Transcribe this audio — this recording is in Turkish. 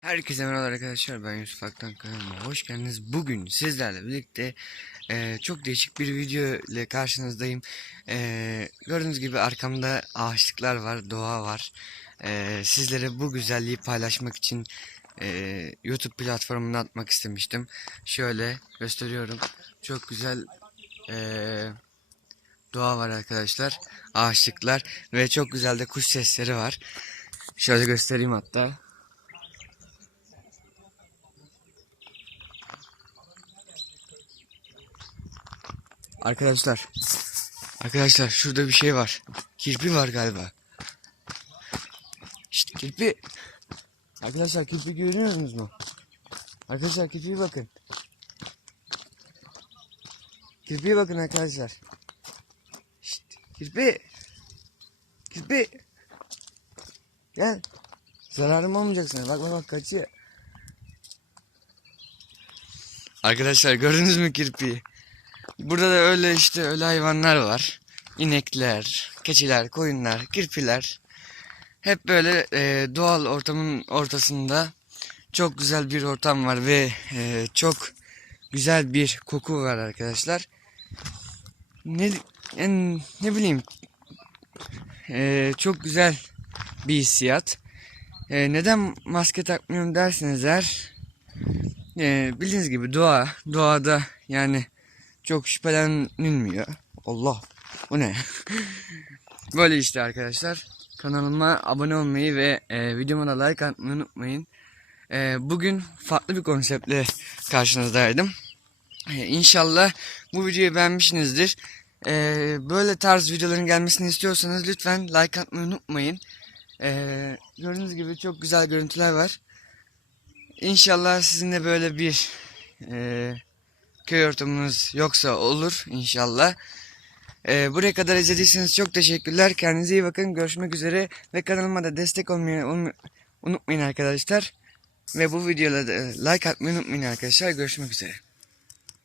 Herkese merhaba arkadaşlar ben Yusuf Aktan kanalıma hoş geldiniz. Bugün sizlerle birlikte eee, çok değişik bir video ile karşınızdayım. Eee, gördüğünüz gibi arkamda ağaçlıklar var, doğa var. Eee, sizlere bu güzelliği paylaşmak için eee, YouTube platformuna atmak istemiştim. Şöyle gösteriyorum. Çok güzel eee, doğa var arkadaşlar. Ağaçlıklar ve çok güzel de kuş sesleri var. Şöyle göstereyim hatta. Arkadaşlar. Arkadaşlar şurada bir şey var. Kirpi var galiba. İşte kirpi. Arkadaşlar kirpi görüyor musunuz mu? Arkadaşlar kirpiye bakın. Kirpiye bakın arkadaşlar. Şşt, kirpi. Kirpi. Gel. Zararım olmayacak sana. Bak bak bak kaçıyor. Arkadaşlar gördünüz mü kirpiyi? Burada da öyle işte öyle hayvanlar var. İnekler, keçiler, koyunlar, kirpiler. Hep böyle e, doğal ortamın ortasında çok güzel bir ortam var ve e, çok güzel bir koku var arkadaşlar. Ne en, ne bileyim e, çok güzel bir hissiyat. E, neden maske takmıyorum derseniz eğer e, bildiğiniz gibi doğa doğada yani çok şüphelenilmiyor. Allah bu ne? Böyle işte arkadaşlar. Kanalıma abone olmayı ve e, videoma da like atmayı unutmayın. E, bugün farklı bir konseptle karşınızdaydım. E, inşallah bu videoyu beğenmişsinizdir. E, böyle tarz videoların gelmesini istiyorsanız lütfen like atmayı unutmayın. E, gördüğünüz gibi çok güzel görüntüler var. İnşallah sizinle böyle bir e, köy ortamınız yoksa olur inşallah. Ee, buraya kadar izlediyseniz çok teşekkürler. Kendinize iyi bakın. Görüşmek üzere. Ve kanalıma da destek olmayı unutma- unutmayın arkadaşlar. Ve bu videoda da like atmayı unutmayın arkadaşlar. Görüşmek üzere.